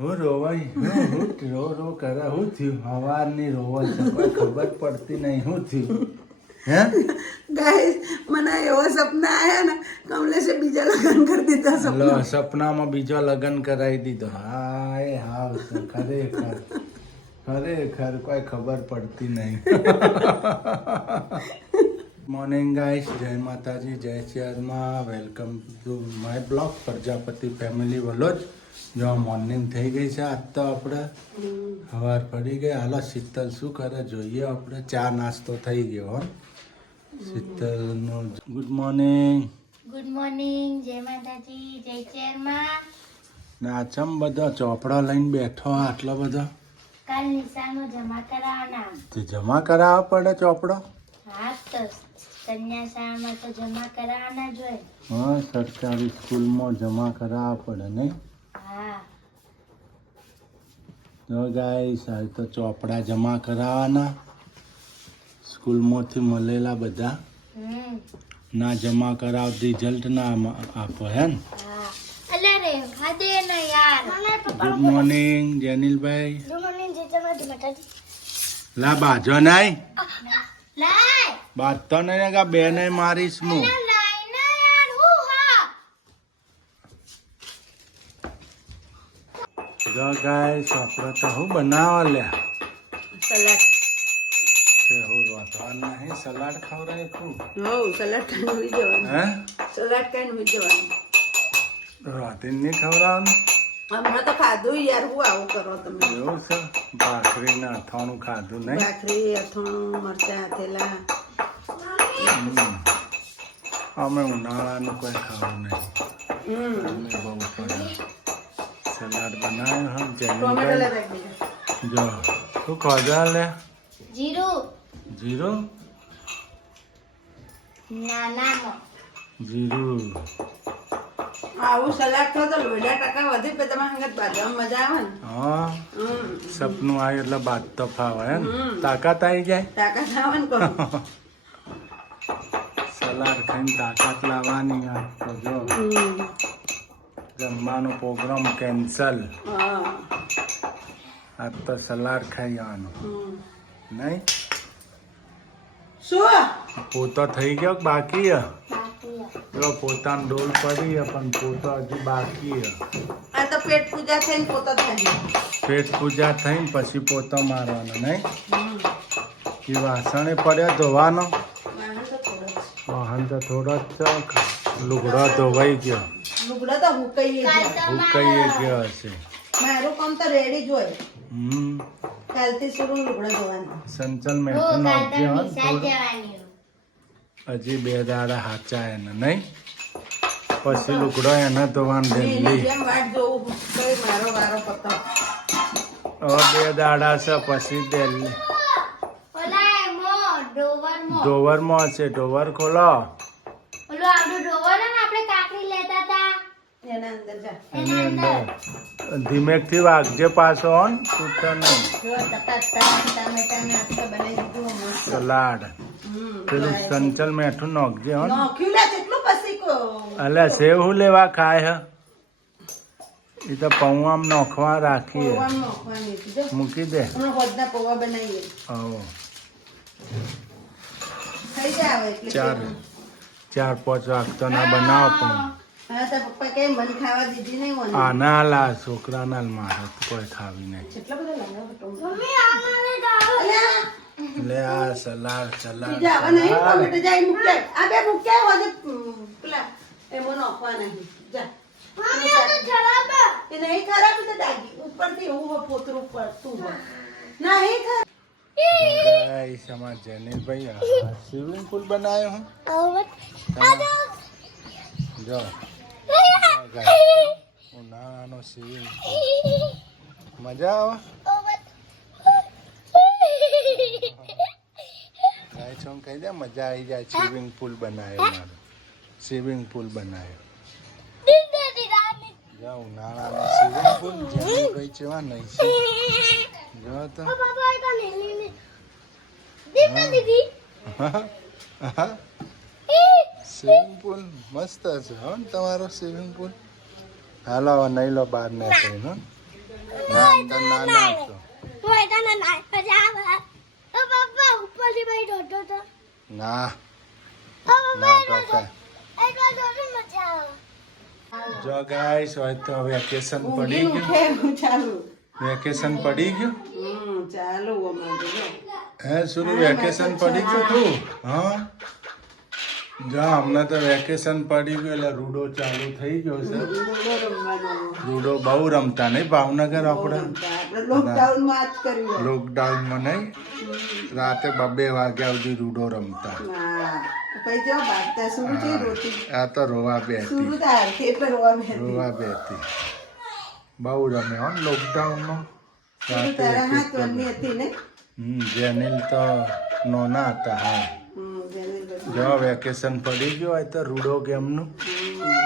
હું રોવાઈ હું ro ro કરે હું થયું હવારની રોવા છે કોઈ ખબર પડતી નહીં હું થયું હે ગાઈસ મને એવો સપના આયા ને કમલેશે બીજા લગ્ન કરી દીધા સપના સપનામાં બીજો લગ્ન કરાવી દીધો હાય હાવ ખરેખર ખરેખર કોઈ ખબર પડતી નહીં મોર્નિંગ ગાઈસ જય માતાજી જય શિયાળમાં welcome to my blog Prajapati family vlog જો મોર્નિંગ થઈ ગઈ છે આજ તો આપણે સવાર પડી ગઈ હાલો શીતલ શું કરે જોઈએ આપણે ચા નાસ્તો થઈ ગયો હો શીતલનું ગુડ મોર્નિંગ જય માતાજી જય ચેરમાં ને આ ચમ બધા ચોપડા લઈને બેઠો આટલો બધો કાલ નિશાનો જમા કરાવવાના તે જમા કરાવવા પડે ચોપડો હા તો કન્યા શાળામાં તો જમા કરાવવાના જ હોય હા સરકારી સ્કૂલમાં જમા કરાવવા પડે નહીં હા તો ગાઈસ આ તો ચોપડા જમા કરાવવાના સ્કૂલમાંથી મળેલા બધા ના જમા કરાવ રિઝલ્ટ ના આપો હે ને હા અલે રે હાદે ને યાર ગુડ મોર્નિંગ જેનિલભાઈ ગુડ મોર્નિંગ જય માતાજી લા બાજો નહીં લાય બાજતો નહીં કે બે નહીં મારીશ હું લાય ના યાર હું હા જો ગાઈસ આપણે તો હું બનાવવા લ્યા સલાડ હું રોતવા નહીં સલાડ ખવડાવ્યું હો સલાડ ખાઈને હોઈ જવાનું હે સલાડ ખાઈને હોઈ જવાનું રાતે નહીં ખવડાવવાનું હમણાં તો ખાધું યાર હું આવું કરો તમે એવું છે ભાખરીને અથાણું ખાધું નહીં ભાખરી અથાણું મરચાં થેલા અમે ઉનાળાનું કોઈ ખાવું નહીં અમે બહુ પડ્યું સલાડ બનાવ્યું હમ ટોમેટો જેની લેવા દીધા જો શું ખોજા લે જીરું જીરું નાનામાં જીરું આવું સલાડ ખાવ તો લોહીના ટકા વધી પછી તમારે સંગત બાજવામાં મજા આવે ને હા સપનું આવ્યું એટલે બાદ તો ફાવે હે ને તાકાત આવી જાય તાકાત આવે ને કહું સલાડ ખાઈને તાકાત લાવવાની આ તો જો જમવાનો પ્રોગ્રામ કેન્સલ હા આજ તો સલાડ ખાઈ આવવાનું નહીં શું પોતો થઈ ગયો કે બાકી હે બાકી જો પોતાનો ડોલ પડી હે પણ પોતો હજી બાકી હે આ તો પેટ પૂજા થઈને પોતો થાય પેટ પૂજા થઈને પછી પોતો મારવાનો નહીં એ વાસણે પડ્યો ધોવાનો વાહન તો થોડો જ છે લુગડો ધોવાઈ ગયો લુગડા તો હુકાઈ ગયા હુકાઈ ગયો હશે મારું કામ તો રેડી જ હોય કાલથી શરૂ લુગડા ધોવાનું સંચલ મેં હું તો કાલ નાખ્યો તો હે નિશાળ થોડું. જવાની હજી બે દાડા હાચા એને નહીં પછી લુગડો એને ધોવાનું એની ડેલી જેમ વાટ જોવું કઈ મારો વારો પતો હવે બે દાડા છે પછી ડેલી ઓલા એમો ડોવરમાં ડોવરમાં હશે ડોવર ખોલો ઓલો આપણો ડોવર ને આપણે કાકડી લેતા હતા એના અંદર જા એની અંદર ધીમેકથી વાગજે પાછો હોન તૂટતો નહીં જો ટમેટા નાખતા બનાવી દીધું મસ્ત સલાડ પેલું સંચલ મેઠું નાખજે હોન નોખ્યું લે કેટલું પછી અલે સેવ હું લેવા ખાય હે એ તો પૌઆમ નોખવા રાખી હે પૌવા નોખવાની હતી જો મૂકી દે હમણાં હોદના પૌવા બનાવીએ આવો થઈ જાય હવે એટલે ચાર ચાર પાંચ વાગતો ના બનાવો પણ હા તો પપ્પા કઈ મન ખાવા દીધી નહીં મને આના લા છોકરાના મારે તો કોઈ ખાવી નહીં કેટલા બધા લાવ્યા ટોમેટો મમ્મી આને જાવ અલ્યા લે આ સલાડ બીજા હવે નહીં ટોમેટો જાય મૂકે આ બે મૂકે હોદે પેલા એમાં નોખવા નહીં જા મમ્મી આ તો ખરાબ એ નહીં ખરાબ તો ડાગી ઉપરથી એવું પોતરું પડતું હોય નહીં ખરાબ સમાજ જેનિલભાઈ સ્વિમિંગ પુલ બનાવ્યો હું જો ઉનાળાનો સ્વિમિંગ પુલ મજા આવે ગાય છો કહી દે મજા આવી જાય સ્વિમિંગ પુલ બનાવ્યો મારો સ્વિમિંગ પુલ બનાવ્યો જો ઉનાળાનો સ્વિમિંગ પુલ જેનિલભાઈ જેવા નહીં છે જો તો સ્વિમિંગ પુલ મસ્ત છે હો ને તમારો સ્વિમિંગ પુલ હાલો હવે નહીં લો બહાર નીકળીને ના અંદર ના નાખતો ના ના ટોકા જો ગાઈસ હોય તો વેકેશન પડી ઊંઘી ગયું ઉઠે ચાલુ વેકેશન પડી ગયું ચાલુ અમારે જો હે સુરુ વેકેશન પડી ગયું તું હા જો હમણાં તો વેકેશન પડી ગયું એટલે રૂડો ચાલુ થઈ ગયો છે લૂડો રમવાનો રૂડો બહુ રમતા નહીં ભાવનગર આપણે આપણે લોકડાઉનમાં જ કર્યું લોકડાઉનમાં નહીં રાતે 2 વાગ્યા સુધી રૂડો રમતા હા પછી જો બાતતા શરૂ થઈ રોટી આ તો રોવા બેઠી શરૂ થાય ખેતર રોવા બેઠી રોવા બેઠી બહુ રમે હો લોકડાઉનમાં શરૂ તારા હાથ વનની હતી ને જેનિલ તો નોના હતા હા જેને બધું જો વેકેશન પડી ગયું હોય તો રૂડો ગેમનું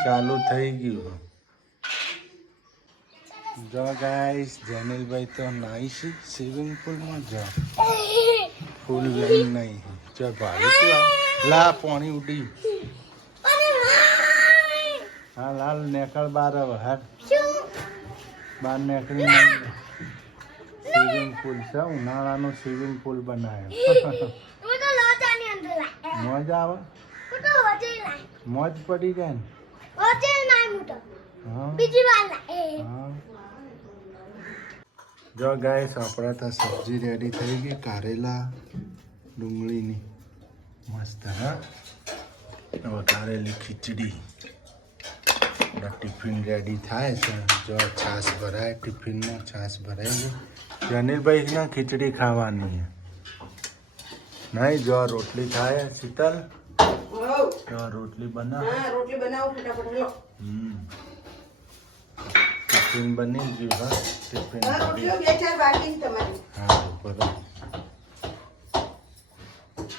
ચાલુ થઈ ગયું જો ગાઈસ જેનિલભાઈ તો નાઈશ સ્વિમિંગ પુલમાં જો ફૂલ લઈને નહીં જો ભાઈ લા પાણી ઉડી હા લાલ નેકળ બાર હવે હાર બાર નેકળી સ્વિમિંગ પુલ છે ઉનાળાનો સ્વિમિંગ પુલ બનાવ્યો મોજ આવે મોજ પડી જાય ને હા હા જો ગાઈસ આપણા તો સબ્જી રેડી થઈ ગઈ કારેલા ડુંગળીની મસ્ત હા હવે કારેલી ખીચડી ટિફિન રેડી થાય છે જો છાશ ભરાય ટિફિનમાં છાશ ભરાઈ ગઈ જનીલભાઈ ખીચડી ખાવાની નહીં જો રોટલી થાય શીતલ જો રોટલી બનાવ હા રોટલી બનાવો ફટાફટ લો ટિફિન બની ગયું હા ટિફિન રોટલીઓ 2-4 બાકી તમારી હા બરાબર